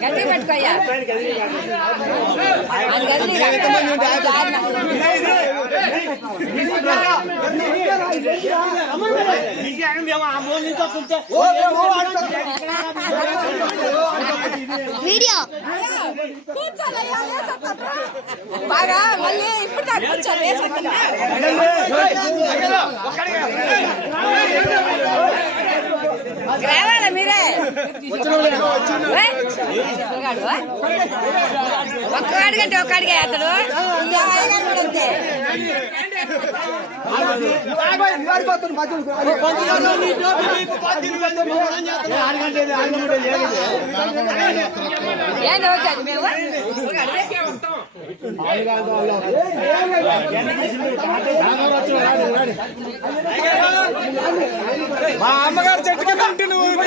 గట్టి పట్టుకోయ్యా వీడియో బాగా మళ్ళీ ఇప్పుడు దాకా కూర్చోాలి రావాలా మీరే ఒక్కడిగంటే ఒక్కడిగే అతడు అంతే ఏంది వచ్చేది మేము మా అమ్మగారు చెట్టుకి కంటి నువ్వు ఏం